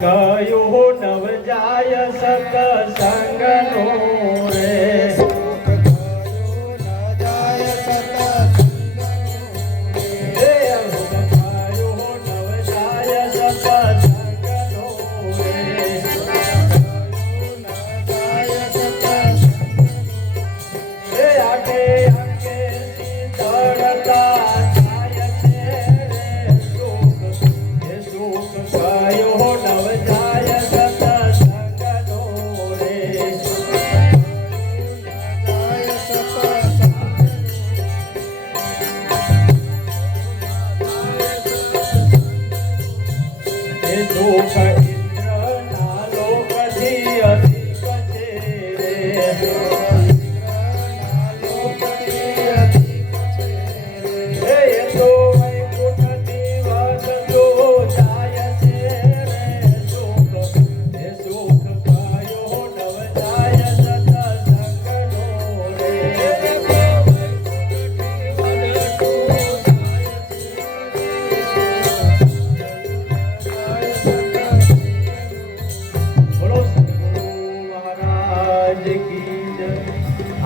ગયું નવ જાય સત્સંગનો રે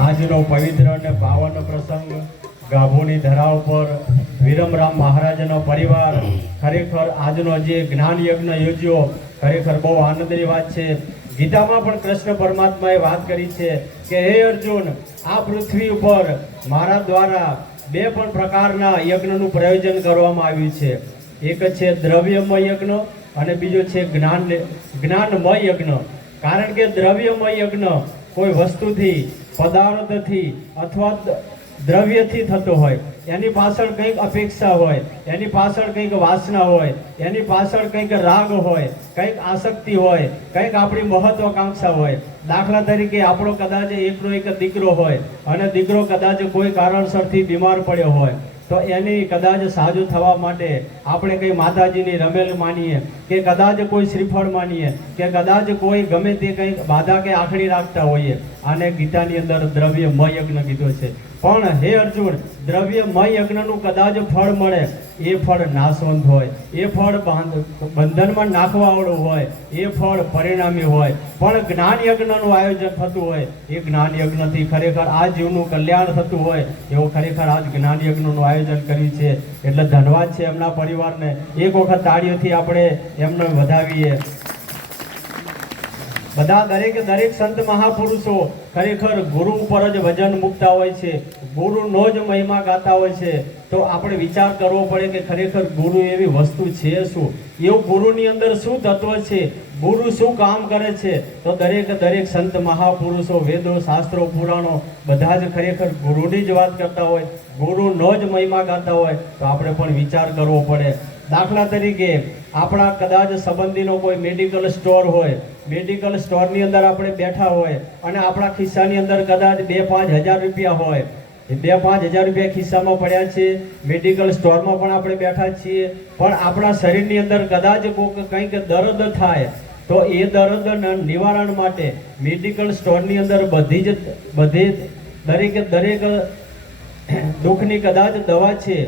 આજનો પવિત્ર અને પાવન પ્રસંગ ગાભોની ધરા ઉપર વિરમરામ મહારાજનો પરિવાર ખરેખર આજનો જે જ્ઞાન યજ્ઞ યોજ્યો ખરેખર બહુ આનંદની વાત છે. ગીતામાં પણ કૃષ્ણ પરમાત્માએ વાત કરી છે કે હે અર્જુન, આ પૃથ્વી ઉપર મારા દ્વારા બે પણ પ્રકારના યજ્ઞનું પ્રયોજન કરવામાં આવ્યું છે. એક છે દ્રવ્યમય યજ્ઞ અને બીજો છે જ્ઞાનમય યજ્ઞ. કારણ કે દ્રવ્યમય યજ્ઞ કોઈ વસ્તુથી, પદાર્થથી અથવા દ્રવ્યથી થતો હોય, એની પાછળ કંઈક અપેક્ષા હોય, એની પાછળ કંઈક વાસના હોય, એની પાછળ કંઈક રાગ હોય, કંઈક આસક્તિ હોય, કંઈક આપણી મહત્વાકાંક્ષા હોય. દાખલા તરીકે આપણો કદાચ એકનો એક દીકરો હોય અને દીકરો કદાચ કોઈ કારણસરથી બીમાર પડ્યો હોય તો એની કદાચ સાજો થવા માટે આપણે કંઈ માતાજીની રમેલ માનીએ કે કદાચ કોઈ શ્રીફળ માનીએ કે કદાચ કોઈ ગમે તે કંઈક બાધા કે આખડી રાખતા હોઈએ. આને ગીતાની અંદર દ્રવ્યમય યજ્ઞ કીધો છે. પણ હે અર્જુન, દ્રવ્યમય યજ્ઞનું કદાચ ફળ મળે, એ ફળ નાશવંત હોય, એ ફળ બંધનમાં નાખવાવાળું હોય, એ ફળ પરિણામી હોય. પણ જ્ઞાન યજ્ઞનું આયોજન થતું હોય, એ જ્ઞાન યજ્ઞથી ખરેખર આ જીવનું કલ્યાણ થતું હોય એવું ખરેખર આજ જ્ઞાન યજ્ઞનું આયોજન કર્યું છે. એટલે ધન્યવાદ છે એમના પરિવારને. એક વખત તાળીઓથી આપણે એમને વધાવીએ. બધા દરેક સંત મહાપુરુષો ખરેખર ગુરુ ઉપર જ વજન મૂકતા હોય છે, ગુરુનો જ મહિમા ગાતા હોય છે. તો આપણે વિચાર કરવો પડે કે ખરેખર ગુરુ એવી વસ્તુ છે શું, એવું ગુરુની અંદર શું તત્વ છે, ગુરુ શું કામ કરે છે. તો દરેક સંત મહાપુરુષો, વેદો, શાસ્ત્રો, પુરાણો બધા જ ખરેખર ગુરુની જ વાત કરતા હોય, ગુરુનો જ મહિમા ગાતા હોય. તો આપણે પણ વિચાર કરવો પડે. દાખલા તરીકે આપણા કદાચ સંબંધીનો કોઈ મેડિકલ સ્ટોર હોય, મેડિકલ સ્ટોરની અંદર આપણે બેઠા હોય અને આપણા ખિસ્સાની અંદર કદાચ 2-5 હજાર રૂપિયા હોય. 2-5 હજાર રૂપિયા ખિસ્સામાં પડ્યા છે, મેડિકલ સ્ટોરમાં પણ આપણે બેઠા છીએ. પણ આપણા શરીરની અંદર કદાચ કંઈક દર્દ થાય તો એ દર્દના નિવારણ માટે મેડિકલ સ્ટોરની અંદર દરેક દુઃખની કદાચ દવા છે,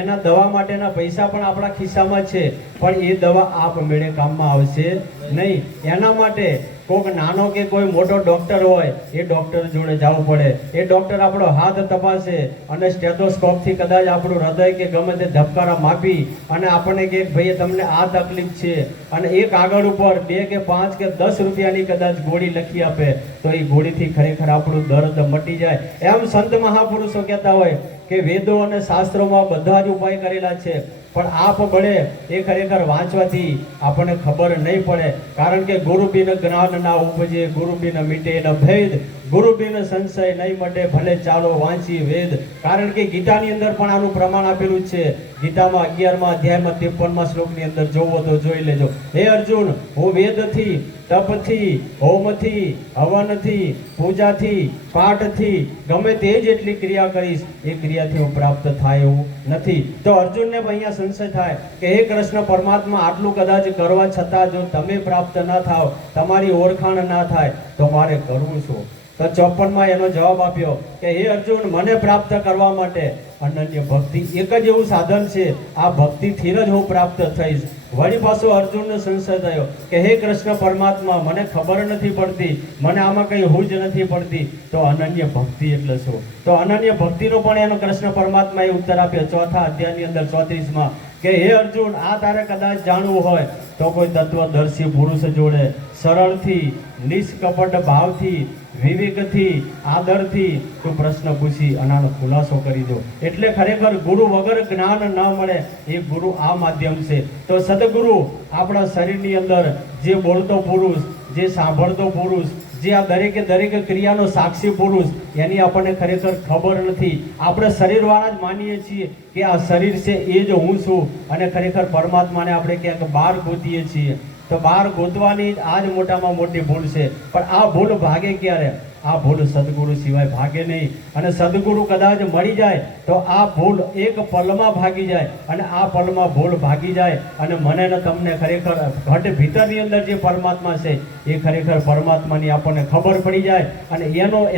એના દવા માટેના પૈસા પણ આપણા ખિસ્સામાં છે. પણ એ દવા આપમેળે કામમાં આવશે નહીં. એના માટે કોઈક નાનો કે કોઈ મોટો ડૉક્ટર હોય, એ ડૉક્ટર જોડે જવું પડે. એ ડૉક્ટર આપણો હાથ તપાસે અને સ્ટેથોસ્કોપથી કદાચ આપણું હૃદય કે ગમે તે ધબકારા માપી અને આપણને કે ભાઈ તમને આ તકલીફ છે અને એ કાગળ ઉપર 2 કે 5 કે 10 રૂપિયાની કદાચ ગોળી લખી આપે તો એ ગોળીથી ખરેખર આપણું દર્દ મટી જાય. એમ સંત મહાપુરુષો કહેતા હોય કે વેદો અને શાસ્ત્રોમાં બધા જ ઉપાય કરેલા છે. પણ આપ બળે એ ખરેખર વાંચવાથી આપણને ખબર નહીં પડે. કારણ કે ગુરુ બિન જ્ઞાન ના ઉપજે, ગુરુ બિન મીટે ન ભેદ, ગુરુ બિન સંશય નહીં મટે, ભલે ચાલો વાંચી વેદ. કારણ કે ગીતાની અંદર પણ આનું પ્રમાણ આપેલું છે. ગીતામાં 11મા અધ્યાયમાં 53મા શ્લોકની અંદર જોવો તો જોઈ લેજો. હે અર્જુન, હું વેદથી, તપથી, હોમથી, હવનથી, પૂજાથી, પાઠથી ગમે તે જેટલી ક્રિયા કરીશ એ ક્રિયાથી હું પ્રાપ્ત થાય એવું નથી. તો અર્જુનને અહીંયા સંશય થાય કે હે કૃષ્ણ પરમાત્મા, આટલું કદાચ કરવા છતાં જો તમે પ્રાપ્ત ના થાવ, તમારી ઓળખાણ ના થાય તો મારે કરવું શું? તો 54માં એનો જવાબ આપ્યો કે હે અર્જુન, મને પ્રાપ્ત કરવા માટે અનન્ય ભક્તિ એક જ એવું સાધન છે, આ ભક્તિથી જ હું પ્રાપ્ત થઈશ. વળી પાછો અર્જુનનો સંશય થયો કે હે કૃષ્ણ પરમાત્મા, મને ખબર નથી પડતી, મને આમાં કંઈ હું જ નથી પડતી, તો અનન્ય ભક્તિ એટલે શું? તો અનન્ય ભક્તિનો પણ એનો કૃષ્ણ પરમાત્માએ ઉત્તર આપ્યો 4થા અધ્યાયની અંદર 34માં કે હે અર્જુન, આ તારે કદાચ જાણવું હોય તો કોઈ તત્વદર્શી પુરુષ જોડે સરળથી, નિષ્કપટ ભાવથી, વિવેકથી, આદરથી તું પ્રશ્ન પૂછી અને આનો ખુલાસો કરી દો. એટલે ખરેખર ગુરુ વગર જ્ઞાન ન મળે, એ ગુરુ આ માધ્યમ છે. તો સદગુરુ આપણા શરીરની અંદર જે બોલતો પુરુષ, જે સાંભળતો પુરુષ, જે આ દરેકે દરેક ક્રિયાનો સાક્ષી પુરુષ, એની આપણને ખરેખર ખબર નથી. આપણે શરીરવાળા જ માનીએ છીએ કે આ શરીર છે એ જ હું છું, અને ખરેખર પરમાત્માને આપણે ક્યાંક બહાર ગોતીએ છીએ. તો બહાર ગોતવાની આ જ મોટામાં મોટી ભૂલ છે. પણ આ ભૂલ ભાગે ક્યારે? આ ભૂલ સદગુરુ સિવાય ભાગે નહીં. અને સદગુરુ કદાચ મળી જાય તો આ ભૂલ એક પલમાં ભાગી જાય, અને આ પલમાં ભૂલ ભાગી જાય અને મને ને તમને ખરેખર ઘટ ભીતરની અંદર જે પરમાત્મા છે એ ખરેખર પરમાત્માની આપણને ખબર પડી જાય. અને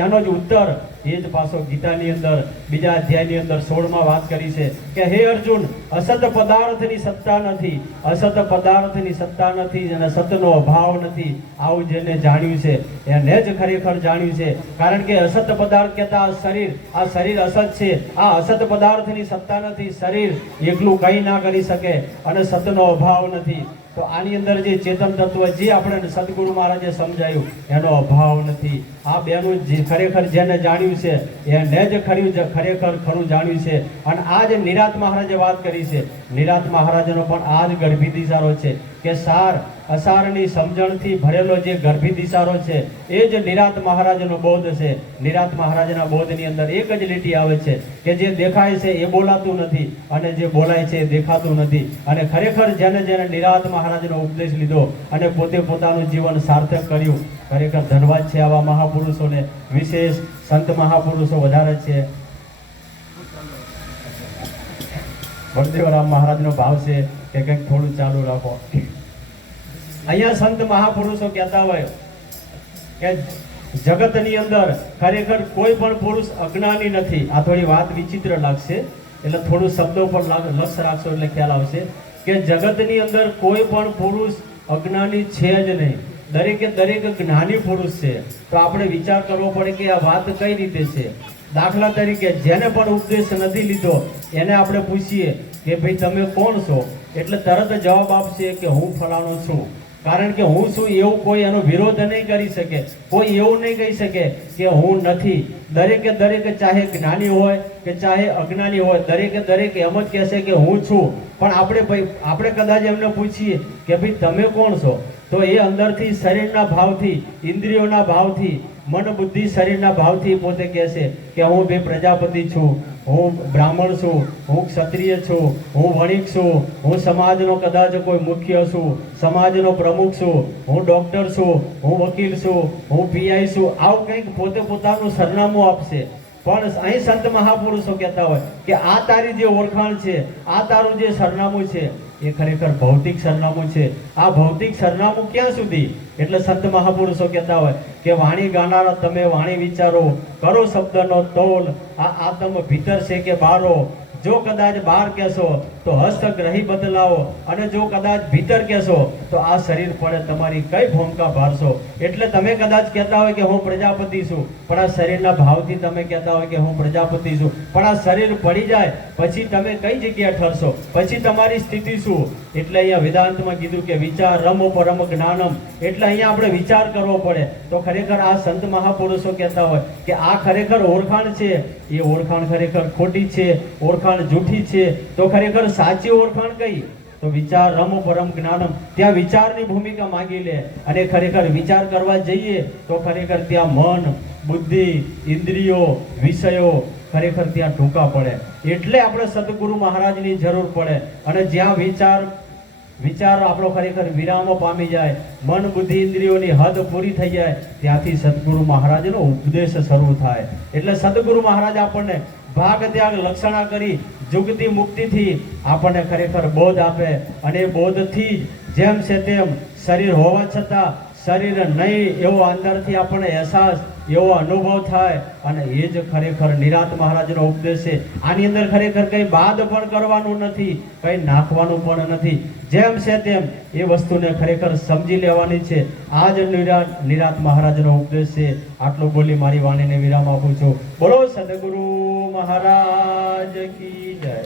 એનો જ ઉત્તર એ જ પાછો ગીતાની અંદર 2 અધ્યાયની અંદર 16માં વાત કરી છે કે હે અર્જુન, અસત પદાર્થની સત્તા નથી, અસત પદાર્થની સત્તા નથી અને સતનો અભાવ નથી. આવું જેને જાણ્યું છે એને જ ખરેખર જાણ્યું છે. કારણ કે અસત પદાર્થ કહેતા આ શરીર અસત છે. આ અસત પદાર્થની સત્તા નથી. શરીર એકલું કંઈ ના કરી શકે અને સતનો અભાવ નથી. તો આની અંદર જે ચેતન તત્વ જે આપણે સદગુરુ મહારાજે સમજાયું એનો અભાવ નથી. આ બેનું જે ખરેખર જેને જાણ્યું છે એને જ ખરેખર ખરું જાણ્યું છે. અને આ જે નિરાત મહારાજે વાત કરી છે, નિરાત મહારાજનો પણ આ જ ગર્ભી દિશારો છે કે સાર અસારની સમજણથી ભરેલો જે ગર્ભી દિશારો છે એ જ નિરાત મહારાજનો બોધ છે. નિરાત મહારાજના બોધની અંદર એક જ લીટી આવે છે કે જે દેખાય છે એ બોલાતું નથી અને જે બોલાય છે એ દેખાતું નથી. અને ખરેખર જેને નિરાત મહારાજનો ઉપદેશ લીધો અને પોતે પોતાનું જીવન સાર્થક કર્યું, ખરેખર ધન્યવાદ છે આવા મહાપુરુષોને. વિશેષ સંત મહાપુરુષો વધારે છે. બળદેવરામ મહારાજનો ભાવ છે કે કંઈક થોડું ચાલુ રાખો. અહીંયા સંત મહાપુરુષો કહેતા હોય કે જગતની અંદર ખરેખર કોઈ પણ પુરુષ અજ્ઞાની નથી. આ થોડી વાત વિચિત્ર લાગશે એટલે થોડું શબ્દો પર લક્ષ રાખશો એટલે ખ્યાલ આવશે કે જગતની અંદર કોઈ પણ પુરુષ અજ્ઞાની છે જ નહીં. દરેકે દરેક જ્ઞાની પુરુષ છે. તો આપણે વિચાર કરવો પડે કે આ વાત કઈ રીતે છે. દાખલા તરીકે જેને પણ ઉપદેશ નથી લીધો એને આપણે પૂછીએ કે ભાઈ તમે કોણ છો, એટલે તરત જવાબ આપશે કે હું ફલાણો છું. કારણ કે હું છું એવું કોઈ એનો વિરોધ નહીં કરી શકે, કોઈ એવું નહીં કહી શકે કે હું નથી. દરેકે દરેક ચાહે જ્ઞાની હોય કે ચાહે અજ્ઞાની હોય, દરેકે દરેક એમ જ કહેશે કે હું છું. પણ આપણે કદાચ એમને પૂછીએ કે ભાઈ તમે કોણ છો, તો એ અંદરથી શરીરના ભાવથી, ઇન્દ્રિયોના ભાવથી, મન બુદ્ધિ શરીરના ભાવથી પોતે કહેશે કે હું બે પ્રજાપતિ છું, હું બ્રાહ્મણ છું, હું ક્ષત્રિય છું, હું વણિક છું, હું સમાજનો કદાચ કોઈ મુખ્ય છું, સમાજનો પ્રમુખ છું, હું ડૉક્ટર છું, હું વકીલ છું, હું પીઆઈ છું. આવું કંઈક પોતે પોતાનું સરનામું આપશે. પણ અહીં સંત મહાપુરુષો કહેતા હોય કે આ તારી જે ઓળખાણ છે, આ તારું જે સરનામું છે એ ખરેખર ભૌતિક સરનામું છે. આ ભૌતિક સરનામું ક્યાં સુધી? એટલે સંત મહાપુરુષો કહેતા હોય કે વાણી ગાનારા તમે વાણી વિચારો, કરો શબ્દનો તોલ, આ આત્મ ભીતર છે કે બારો. જો કદાચ બહાર કહેશો તો હસ્તગ્રહી બદલાવો, અને જો કદાચ ભીતર કહેશો તો આ શરીર પડે તમારી કઈ ભૂમિકા ભારશો. એટલે તમે કદાચ કહેતા હોય કે હું પ્રજાપતિ છું, પણ આ શરીરના ભાવથી તમે કહેતા હોય કે હું પ્રજાપતિ છું, પણ આ શરીર પડી જાય પછી તમે કઈ જગ્યાએ ઠરશો, પછી તમારી સ્થિતિ શું? એટલે અહીંયા વેદાંતમાં કીધું કે વિચાર રમો પરમ જ્ઞાનમ. એટલે અહીંયા આપણે વિચાર કરવો પડે. તો ખરેખર આ સંત મહાપુરુષો કહેતા હોય કે આ ખરેખર ઓળખાણ છે, એ ઓળખાણ ખરેખર ખોટી છે, ઓળખાણ જૂઠી છે. તો ખરેખર સાચી ઓળખાણ કઈ? તો વિચાર રમો પરમ જ્ઞાનમ. ત્યાં વિચારની ભૂમિકા માંગી લે અને ખરેખર વિચાર કરવા જઈએ તો ખરેખર ત્યાં મન, બુદ્ધિ, ઇન્દ્રિયો, વિષયો ખરેખર ત્યાં ટૂંકા પડે. એટલે આપણે સદગુરુ મહારાજની જરૂર પડે. અને જ્યાં વિચાર આપણો ખરેખર વિરામ પામી જાય, મન બુદ્ધિ ઇન્દ્રિયોની હદ પૂરી થઈ જાય, ત્યાંથી સદગુરુ મહારાજનો ઉપદેશ શરૂ થાય. એટલે સદગુરુ મહારાજ આપણને ભાગ ત્યાગ લક્ષણા કરી જુગતી મુક્તિથી આપણને ખરેખર બોધ આપે. અને બોધથી જેમ છે તેમ શરીર હોવા છતાં શરીર નહીં એવો અંદરથી આપણને અહેસાસ એવો અનુભવ થાય અને એ જ ખરેખર નિરાંત મહારાજનો ઉપદેશ છે. આની અંદર ખરેખર કંઈ બાદ પણ કરવાનું નથી, કંઈ નાખવાનું પણ નથી. જેમ છે તેમ એ વસ્તુને ખરેખર સમજી લેવાની છે. આ જ નિરાંત મહારાજનો ઉપદેશ છે. આટલું બોલી મારી વાણીને વિરામ આપું છું. બોલો સદગુરુ મહારાજ કી જય.